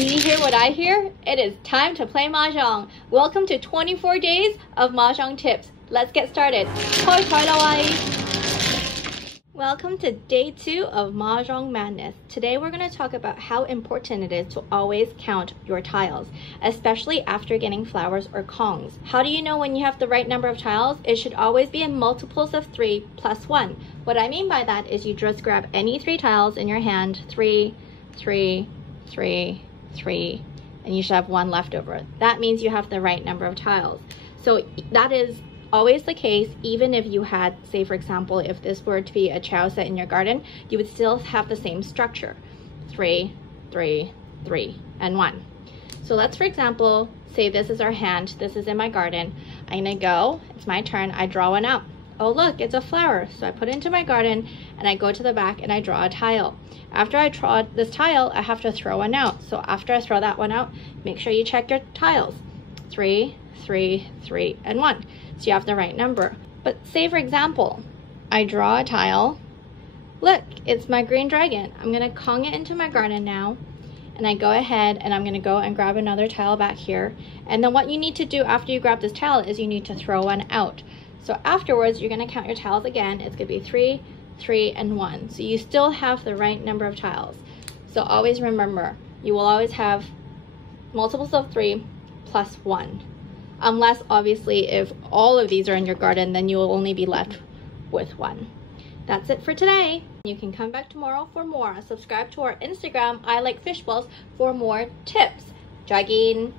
Do you hear what I hear? It is time to play Mahjong. Welcome to 24 days of Mahjong tips. Let's get started. Hoi hoi lawai. Welcome to day 2 of Mahjong Madness. Today we're going to talk about how important it is to always count your tiles, especially after getting flowers or kongs. How do you know when you have the right number of tiles? It should always be in multiples of 3 plus 1. What I mean by that is you just grab any 3 tiles in your hand, 3, 3, 3, 3, and you should have 1 left over. That means you have the right number of tiles. So that is always the case, even if you had, say for example, if this were to be a chow set in your garden, you would still have the same structure. 3, 3, 3, and 1. So let's, for example, say this is our hand, this is in my garden. I'm gonna go, it's my turn, I draw one out. Oh look, it's a flower. So I put it into my garden and I go to the back and I draw a tile. After I draw this tile, I have to throw one out. So after I throw that one out, make sure you check your tiles. 3, 3, 3, and 1. So you have the right number. But say for example, I draw a tile. Look, it's my green dragon. I'm gonna Kong it into my garden now. And I go ahead and I'm gonna go and grab another tile back here. And then what you need to do after you grab this tile is you need to throw one out. So afterwards, you're gonna count your tiles again. It's gonna be 3, 3, and 1. So you still have the right number of tiles. So always remember, you will always have multiples of 3 plus 1. Unless, obviously, if all of these are in your garden, then you will only be left with 1. That's it for today. You can come back tomorrow for more. Subscribe to our Instagram, I Like Fishballs, for more tips. Jagin.